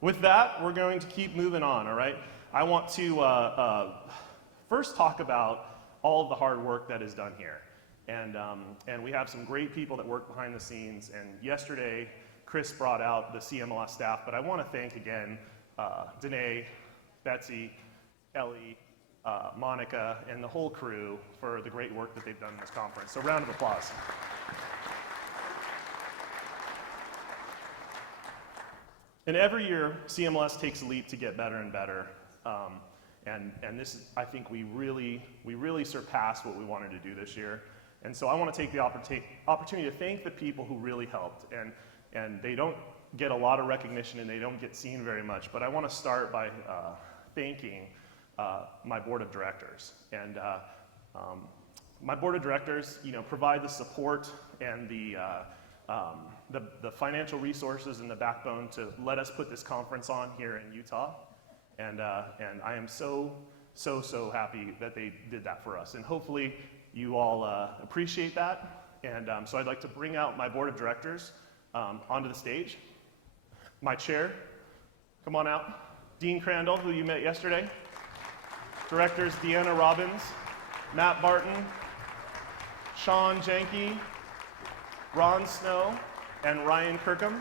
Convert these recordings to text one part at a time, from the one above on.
With that, we're going to keep moving on, all right? I want to first talk about all of the hard work that is done here. And we have some great people that work behind the scenes. And yesterday, Chris brought out the CMLS staff, but I want to thank again Danae, Betsy, Ellie, Monica, and the whole crew for the great work that they've done in this conference. So round of applause. And every year, CMLS takes a leap to get better and better. And this is, I think we really surpassed what we wanted to do this year. And so I want to take the opportunity to thank the people who really helped. And they don't get a lot of recognition and they don't get seen very much, but I want to start by thanking my board of directors. And my board of directors, provide the support and the financial resources and the backbone to let us put this conference on here in Utah. And I am so happy that they did that for us. And hopefully you all appreciate that. And so I'd like to bring out my board of directors onto the stage. My chair, come on out. Dean Crandall, who you met yesterday. Directors Deanna Robbins, Matt Barton, Sean Janke, Ron Snow, and Ryan Kirkham.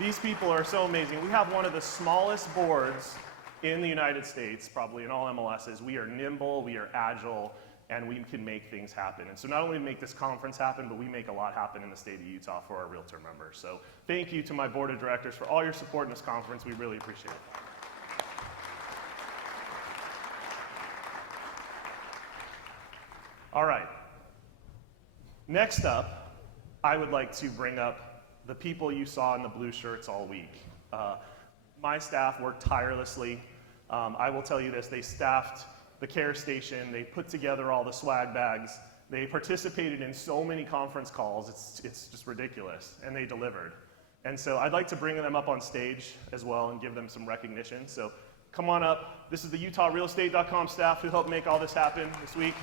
These people are so amazing. We have one of the smallest boards in the United States, probably in all MLSs. We are nimble, we are agile, and we can make things happen. And so not only make this conference happen, but we make a lot happen in the state of Utah for our Realtor members. So thank you to my board of directors for all your support in this conference. We really appreciate it. All right. Next up, I would like to bring up the people you saw in the blue shirts all week. My staff worked tirelessly. I will tell you this, they staffed the care station, they put together all the swag bags, they participated in so many conference calls, it's just ridiculous, and they delivered. And so I'd like to bring them up on stage as well and give them some recognition. So come on up. This is the UtahRealEstate.com staff who helped make all this happen this week.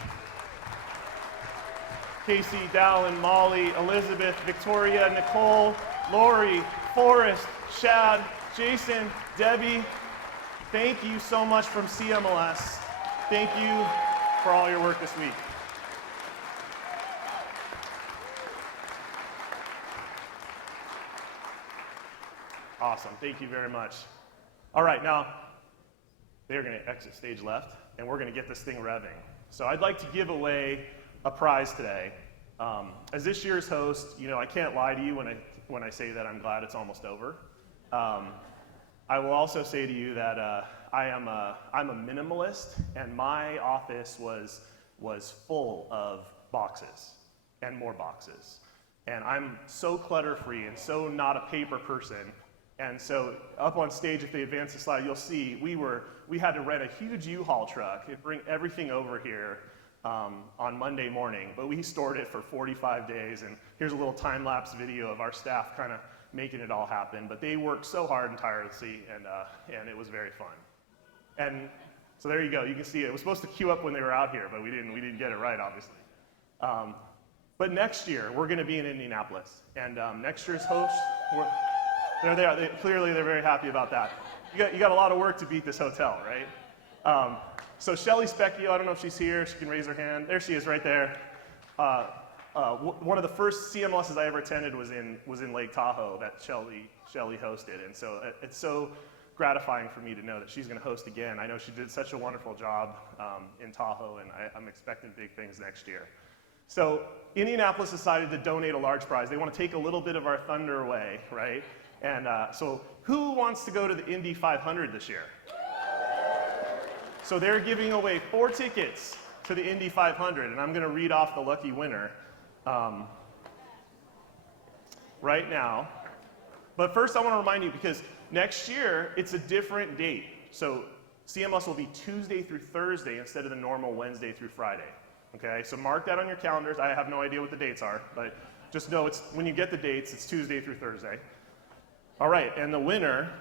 Casey, Dallin, Molly, Elizabeth, Victoria, Nicole, Lori, Forrest, Shad, Jason, Debbie, thank you so much from CMLS. Thank you for all your work this week. Awesome, thank you very much. All right, now, they're gonna exit stage left, and we're gonna get this thing revving. So I'd like to give away a prize today. As this year's host, I can't lie to you when I say that I'm glad it's almost over. I will also say to you that I'm a minimalist, and my office was full of boxes and more boxes. And I'm so clutter-free and so not a paper person. And so up on stage, if they advance the slide, you'll see we had to rent a huge U-Haul truck and bring everything over here on Monday morning, but we stored it for 45 days, and here's a little time-lapse video of our staff kind of making it all happen. But they worked so hard and tirelessly, and it was very fun. And so there you go. You can see it. It was supposed to queue up when they were out here, but we didn't get it right, obviously. But next year we're going to be in Indianapolis, and next year's hosts, clearly they're very happy about that. You got a lot of work to beat this hotel, right? So Shelly Specchio, I don't know if she's here, she can raise her hand. There she is right there. One of the first CMLSs I ever attended was in Lake Tahoe that Shelly hosted. And so it's so gratifying for me to know that she's gonna host again. I know she did such a wonderful job in Tahoe, and I'm expecting big things next year. So Indianapolis decided to donate a large prize. They want to take a little bit of our thunder away, right? And so who wants to go to the Indy 500 this year? So they're giving away 4 tickets to the Indy 500, and I'm going to read off the lucky winner right now. But first I want to remind you, because next year it's a different date. So CMLS will be Tuesday through Thursday instead of the normal Wednesday through Friday. Okay, so mark that on your calendars. I have no idea what the dates are, but just know when you get the dates, it's Tuesday through Thursday. All right, and the winner,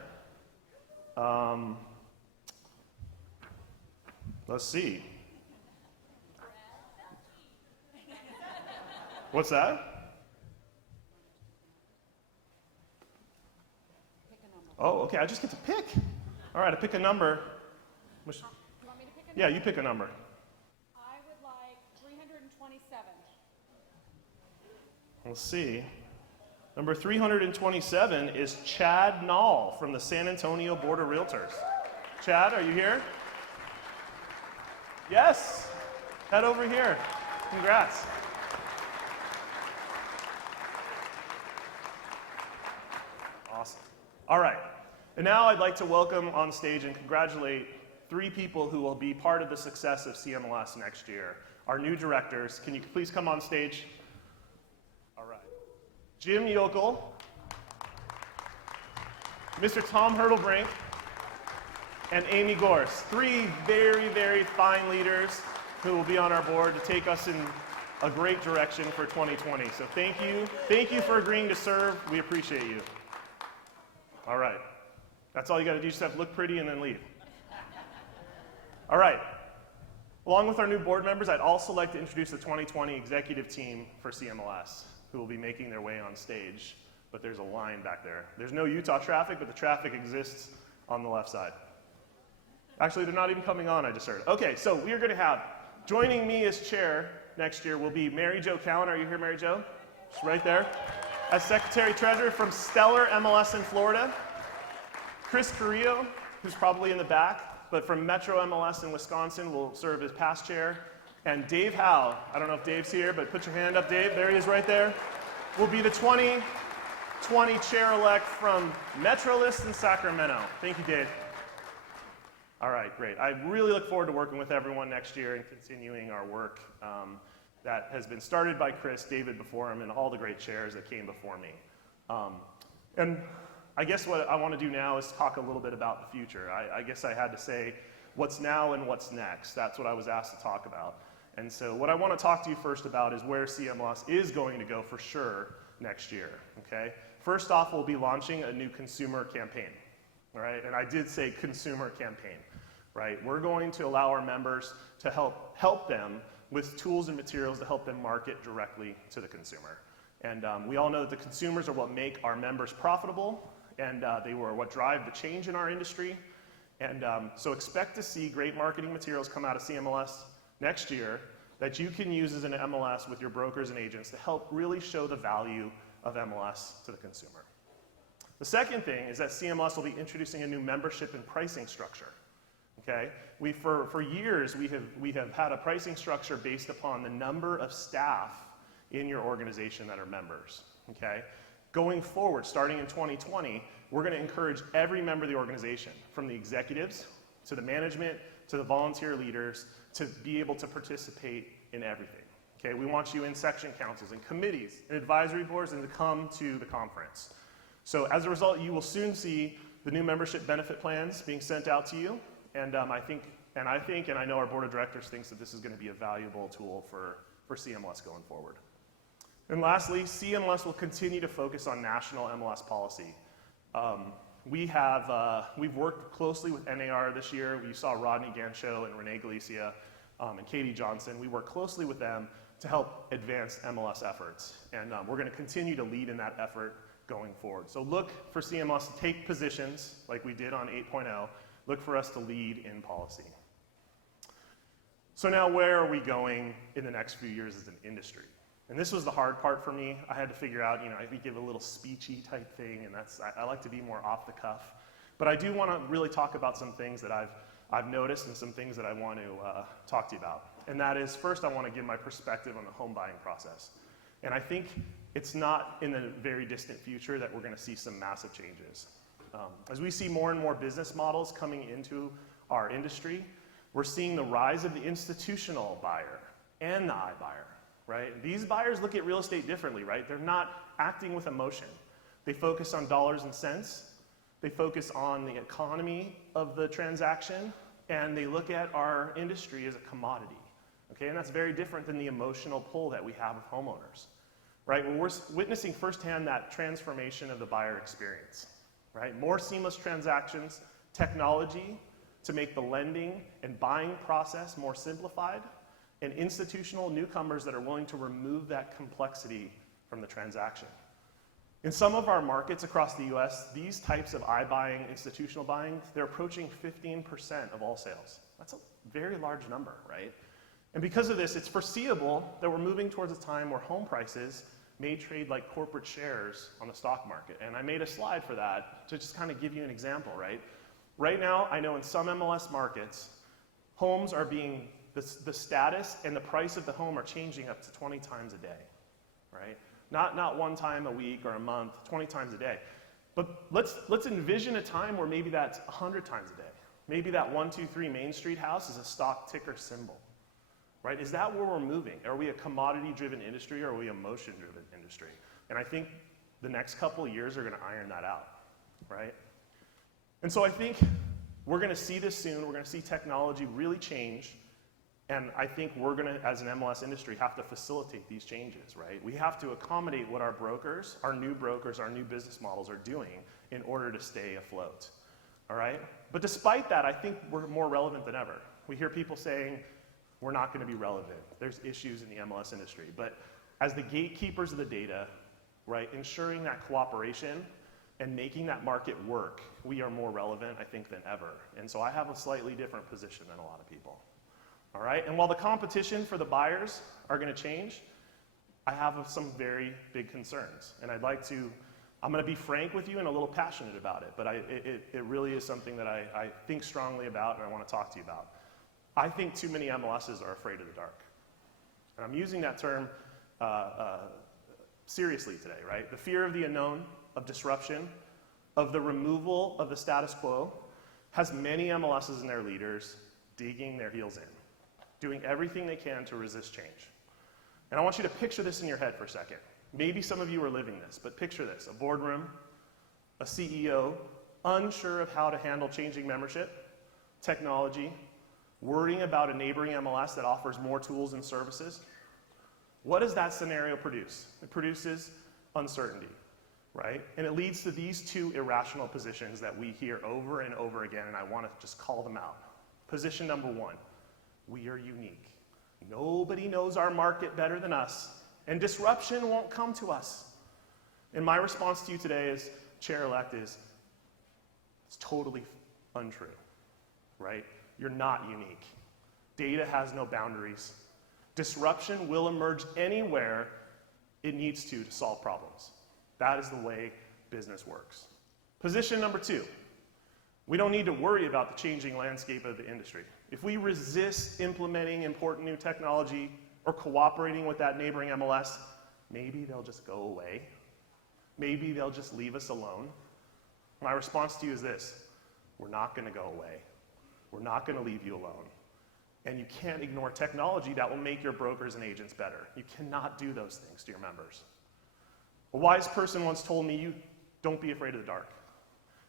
let's see. What's that? Oh, okay, I just get to pick. All right, I pick a number. You want me to pick a number? Yeah, you pick a number. I would like 327. Let's see. Number 327 is Chad Nall from the San Antonio Board of Realtors. Chad, are you here? Yes. Head over here. Congrats. Awesome. All right. And now I'd like to welcome on stage and congratulate 3 people who will be part of the success of CMLS next year. Our new directors. Can you please come on stage? All right. Jim Yokel, Mr. Tom Hurtlebrink, and Amy Gorse. 3 very, very fine leaders who will be on our board to take us in a great direction for 2020. So thank you. Thank you for agreeing to serve. We appreciate you. All right. That's all you got to do. You just have to look pretty and then leave. All right. Along with our new board members, I'd also like to introduce the 2020 executive team for CMLS, who will be making their way on stage. But there's a line back there. There's no Utah traffic, but the traffic exists on the left side. Actually, they're not even coming on, I just heard. Okay, so we are going to have, joining me as chair next year will be Mary Jo Cowan. Are you here, Mary Jo? She's right there. As Secretary Treasurer from Stellar MLS in Florida. Chris Carrillo, who's probably in the back, but from Metro MLS in Wisconsin, will serve as past chair. And Dave Howe, I don't know if Dave's here, but put your hand up, Dave. There he is right there. Will be the 2020 chair-elect from Metrolist in Sacramento. Thank you, Dave. All right, great. I really look forward to working with everyone next year and continuing our work that has been started by Chris, David before him, and all the great chairs that came before me. And I guess what I want to do now is talk a little bit about the future. I guess I had to say what's now and what's next. That's what I was asked to talk about. And so what I want to talk to you first about is where CMLS is going to go for sure next year, okay? First off, we'll be launching a new consumer campaign, all right? And I did say consumer campaign, right? We're going to allow our members to help them with tools and materials to help them market directly to the consumer. And we all know that the consumers are what make our members profitable, and they were what drive the change in our industry. And so expect to see great marketing materials come out of CMLS next year that you can use as an MLS with your brokers and agents to help really show the value of MLS to the consumer. The second thing is that CMLS will be introducing a new membership and pricing structure. Okay, for years we have had a pricing structure based upon the number of staff in your organization that are members. Okay, going forward, starting in 2020, we're going to encourage every member of the organization, from the executives to the management to the volunteer leaders, to be able to participate in everything. Okay, we want you in section councils and committees and advisory boards and to come to the conference. So as a result, you will soon see the new membership benefit plans being sent out to you. And I think, and I know our board of directors thinks that this is going to be a valuable tool for CMLS going forward. And lastly, CMLS will continue to focus on national MLS policy. We've worked closely with NAR this year. You saw Rodney Gancho and Renee Galicia and Katie Johnson. We work closely with them to help advance MLS efforts. And we're going to continue to lead in that effort going forward. So look for CMLS to take positions like we did on 8.0. Look for us to lead in policy. So now where are we going in the next few years as an industry? And this was the hard part for me. I had to figure out, I could give a little speechy type thing, and I like to be more off the cuff. But I do want to really talk about some things that I've noticed and some things that I want to talk to you about. And that is, first, I want to give my perspective on the home buying process. And I think it's not in the very distant future that we're going to see some massive changes. As we see more and more business models coming into our industry, we're seeing the rise of the institutional buyer and the iBuyer, right? These buyers look at real estate differently, right? They're not acting with emotion. They focus on dollars and cents. They focus on the economy of the transaction, and they look at our industry as a commodity, okay? And that's very different than the emotional pull that we have with homeowners, right? Well, we're witnessing firsthand that transformation of the buyer experience. Right? More seamless transactions, technology to make the lending and buying process more simplified, and institutional newcomers that are willing to remove that complexity from the transaction. In some of our markets across the US, these types of iBuying, institutional buying, they're approaching 15% of all sales. That's a very large number, right? And because of this, it's foreseeable that we're moving towards a time where home prices may trade like corporate shares on the stock market. And I made a slide for that to just kind of give you an example, right? Right now, I know in some MLS markets, homes are being, the status and the price of the home are changing up to 20 times a day, right? Not one time a week or a month, 20 times a day. But let's envision a time where maybe that's 100 times a day. Maybe that 123 Main Street house is a stock ticker symbol, right? Is that where we're moving? Are we a commodity-driven industry or are we a motion-driven industry? And I think the next couple of years are gonna iron that out, right? And so I think we're gonna see this soon. We're gonna see technology really change. And I think we're gonna, as an MLS industry, have to facilitate these changes, right? We have to accommodate what our brokers, our new business models are doing in order to stay afloat, all right? But despite that, I think we're more relevant than ever. We hear people saying, we're not gonna be relevant. There's issues in the MLS industry. But as the gatekeepers of the data, right, ensuring that cooperation and making that market work, we are more relevant, I think, than ever. And so I have a slightly different position than a lot of people. All right, and while the competition for the buyers are gonna change, I have some very big concerns. And I'm gonna be frank with you and a little passionate about it, but it really is something that I think strongly about and I wanna talk to you about. I think too many MLSs are afraid of the dark. And I'm using that term seriously today, right? The fear of the unknown, of disruption, of the removal of the status quo has many MLSs and their leaders digging their heels in, doing everything they can to resist change. And I want you to picture this in your head for a second. Maybe some of you are living this, but picture this: a boardroom, a CEO, unsure of how to handle changing membership, technology, worrying about a neighboring MLS that offers more tools and services. What does that scenario produce? It produces uncertainty, right? And it leads to these two irrational positions that we hear over and over again, and I want to just call them out. Position number one: we are unique. Nobody knows our market better than us, and disruption won't come to us. And my response to you today as chair-elect is, it's totally untrue, right? You're not unique. Data has no boundaries. Disruption will emerge anywhere it needs to solve problems. That is the way business works. Position number two: we don't need to worry about the changing landscape of the industry. If we resist implementing important new technology or cooperating with that neighboring MLS, maybe they'll just go away. Maybe they'll just leave us alone. My response to you is this: we're not gonna go away. We're not gonna leave you alone. And you can't ignore technology that will make your brokers and agents better. You cannot do those things to your members. A wise person once told me, you don't be afraid of the dark.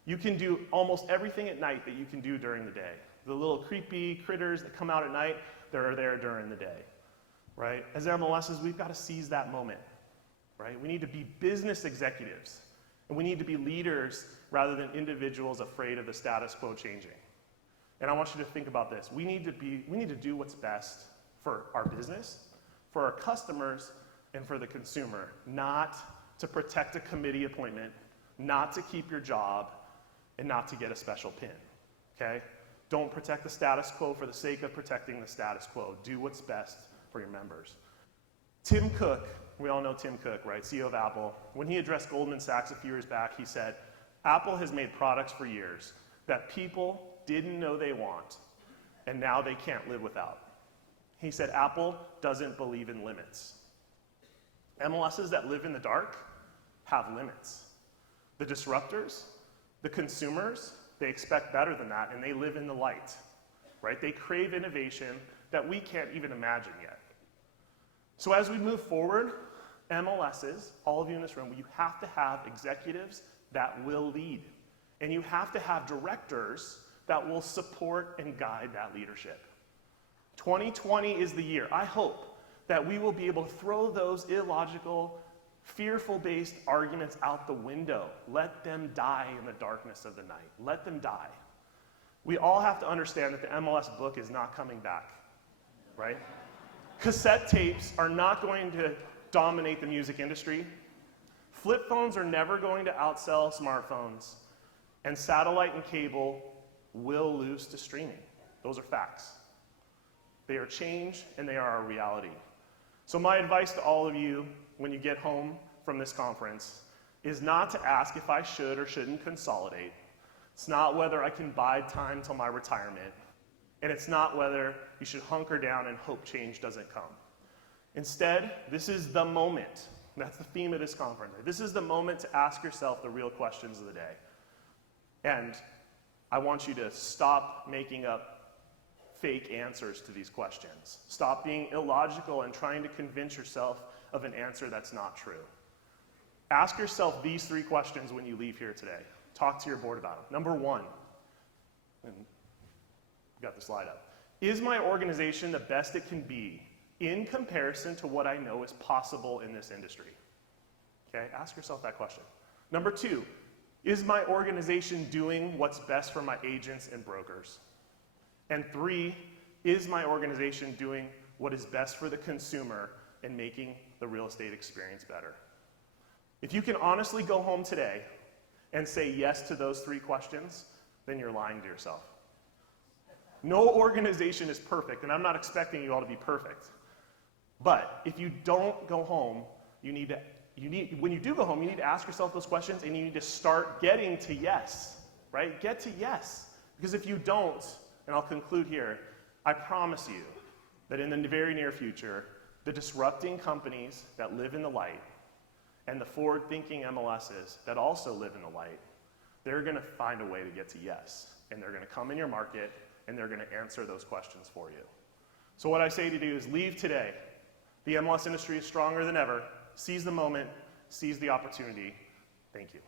You can do almost everything at night that you can do during the day. The little creepy critters that come out at night, they're there during the day, right? As MLSs, we've got to seize that moment, right? We need to be business executives, and we need to be leaders rather than individuals afraid of the status quo changing. And I want you to think about this. We need to do what's best for our business, for our customers, and for the consumer, not to protect a committee appointment, not to keep your job, and not to get a special pin, okay? Don't protect the status quo for the sake of protecting the status quo. Do what's best for your members. Tim Cook, we all know Tim Cook, right? CEO of Apple. When he addressed Goldman Sachs a few years back, he said, Apple has made products for years that people didn't know they want, and now they can't live without. He said, Apple doesn't believe in limits. MLSs that live in the dark have limits. The disruptors, the consumers, they expect better than that, and they live in the light, right? They crave innovation that we can't even imagine yet. So as we move forward, MLSs, all of you in this room, you have to have executives that will lead. And you have to have directors that will support and guide that leadership. 2020 is the year, I hope, that we will be able to throw those illogical, fearful-based arguments out the window. Let them die in the darkness of the night. Let them die. We all have to understand that the MLS book is not coming back, right? Cassette tapes are not going to dominate the music industry. Flip phones are never going to outsell smartphones, and satellite and cable will lose to streaming. Those are facts. They are change, and they are a reality. So my advice to all of you when you get home from this conference is not to ask if I should or shouldn't consolidate. It's not whether I can bide time till my retirement. And it's not whether you should hunker down and hope change doesn't come. Instead, this is the moment. That's the theme of this conference. This is the moment to ask yourself the real questions of the day. And I want you to stop making up fake answers to these questions. Stop being illogical and trying to convince yourself of an answer that's not true. Ask yourself these 3 questions when you leave here today. Talk to your board about them. Number 1, and got the slide up. Is my organization the best it can be in comparison to what I know is possible in this industry? Okay, ask yourself that question. Number 2, is my organization doing what's best for my agents and brokers? And 3, is my organization doing what is best for the consumer and making the real estate experience better? If you can honestly go home today and say yes to those 3 questions, then you're lying to yourself. No organization is perfect, and I'm not expecting you all to be perfect. But if you don't go home, when you do go home, you need to ask yourself those questions, and you need to start getting to yes, right? Get to yes. Because if you don't, and I'll conclude here, I promise you that in the very near future, the disrupting companies that live in the light and the forward-thinking MLSs that also live in the light, they're going to find a way to get to yes. And they're going to come in your market, and they're going to answer those questions for you. So what I say to do is leave today. The MLS industry is stronger than ever. Seize the moment. Seize the opportunity. Thank you.